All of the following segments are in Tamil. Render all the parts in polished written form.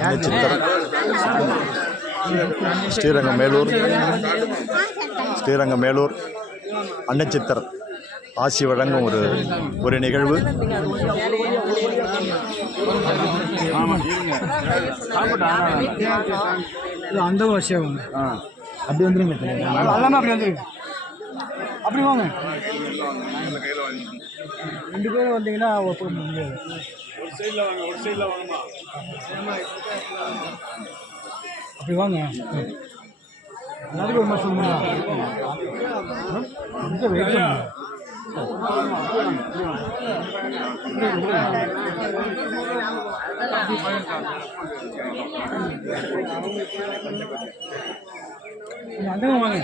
அன்னைச்சித்தர் ஸ்ரீரங்கமேலூர் அன்னைச்சித்தர் ஆசி வழங்கும் ஒரு நிகழ்வு. அந்த விஷயம் அப்படி வந்துருங்க, எல்லாமே அப்படி வந்துருங்க. அப்படி வாங்க, 2 பேரும் வந்தீங்கன்னா ஒப்ப முடியாது. ஒரு சைடில் வாங்கம்மா. அப்படி வாங்க, எல்லாத்துக்கும் ஒரு மாதிரி சொல்லுங்க. கொஞ்சம் வெயிட் பண்ணுங்க. அந்த வாங்க,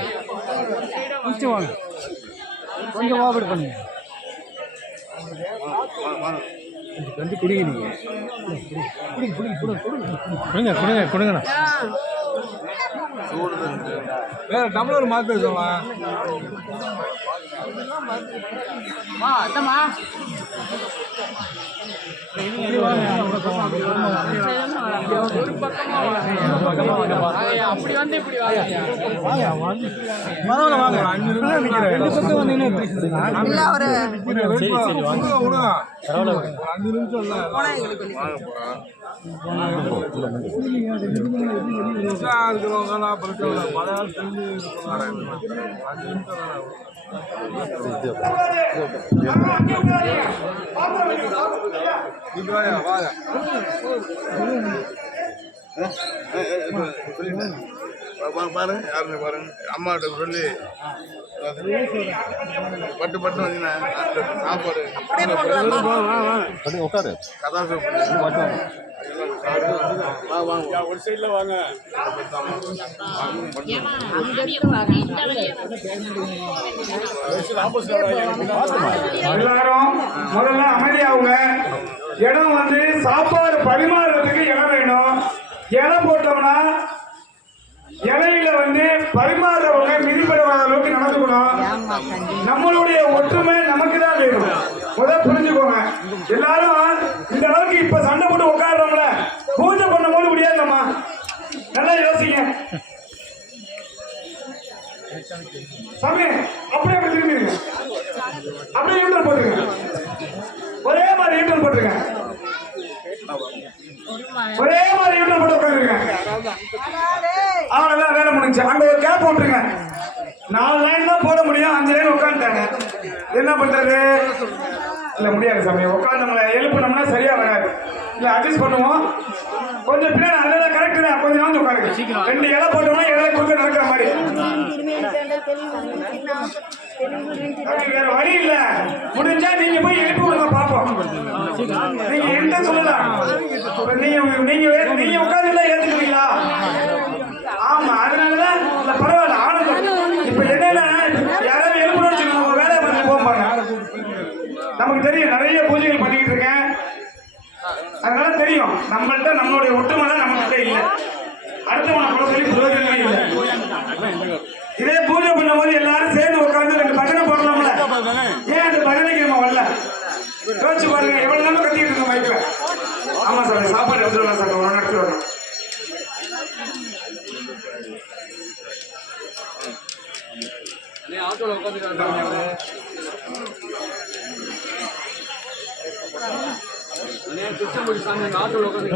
கொஞ்சம் வாங்க, கொஞ்சம் வாபடி பண்ணுங்க. கொஞ்சம் குடிங்க, நீங்கள் கொடுங்கண்ணா. வேற டம்ளர் மாற்றி சொல்லலாம். அப்படி வந்து இப்படி பாருங்க, யாருன்னு பாருங்க. அம்மாட்ட சொல்லி பட்டு பட்டு வந்தீங்கன்னா சாப்பாடு உட்காரு ஒரு சைடில் வாங்க. எல்லாரும் முதல்ல அமைதியாகுங்க. இடம் வந்து சாப்பாடு பரிமாறுறதுக்கு இடம் வேணும். இடம் போட்டோம்னா இலையில வந்து பரிமாறுறவங்க மிதிப்படாத அளவுக்கு நடந்துக்கணும். நம்மளுடைய ஒற்றுமை நமக்கு தான் வேணும். முதல் புரிஞ்சுக்கோங்க. எல்லாரும் இந்த அளவுக்கு இப்ப சண்டை போட்டு உட்காடுறோம்ல, பூஜை பண்ணும் போது முடியாதும்மா. நல்லா யோசிங்க சாமி. அப்படியே திரும்பிடுங்க, அப்படியே யூட்டர் போட்டுருங்க. ஒரே மாதிரி யூட்டர் போட்டுருங்க, ஒரே மாதிரி யூட்டர் போட்டு உட்காந்துருங்க. அவ்வளவுதான், வேலை முடிஞ்சு. அங்க ஒரு கேப் போட்டுருங்க. 4 லைன் தான் போட முடியும், 5 லைன் உட்காந்துட்டாங்க. என்ன பண்றது? இல்ல முடியாது சாமி. உட்காந்து எழுப்பினோம்னா சரியா வராது. இல்ல அட்ஜஸ்ட் பண்ணுவோம். கொஞ்சம் பின்னாடி அதெல்லாம் கரெக்ட் தான். கொஞ்சம் வந்து உட்காருங்க. 2 இலை போட்டோம்னா இலை கொடுத்து நடக்கிற மாதிரி. வேற வழி இல்ல. முடிஞ்சா நீங்க போய் எழுப்பி விடுங்க பாப்போம். நீங்க எந்த சொல்லலாம். நீங்க உட்காந்து ஏத்துக்கிறீங்களா? ஆமா, அதனாலதான் இல்ல பரவாயில்ல, ஆனந்தம். இப்ப என்னன்னா யாராவது எழுப்பணும்னு சொல்லுங்க, வேலையை பண்ணி போவாங்க. நமக்கு தெரியும், நிறைய பூஜைகள் பண்ணிக்கிட்டு இருக்கேன். அதனால தெரியும் நம்மள்ட்ட நம்மளுடைய ஒற்றுமை தான் நம்மகிட்ட இல்லை. அடுத்தவனை கூட சொல்லி பிரயோஜனமே இல்லை. இதே பூஜை பண்ணும் போது எல்லாரும் சேர்ந்து உட்காந்து 2 பஜனை போடலாம்ல. ஏன் அந்த பஜனைக்கு நம்ம வரல? யோசிச்சு பாருங்க. எவ்வளவு நேரம் கத்திக்கிட்டு இருக்கோம் மைக்ல. ஆமா சார், சாப்பாடு எடுத்துடலாம் சார், ஒரு நடத்தி வரணும். ஆட்டோல உட்காந்து திருச்செம்பூடி சாமி ஆட்டோல உட்காந்து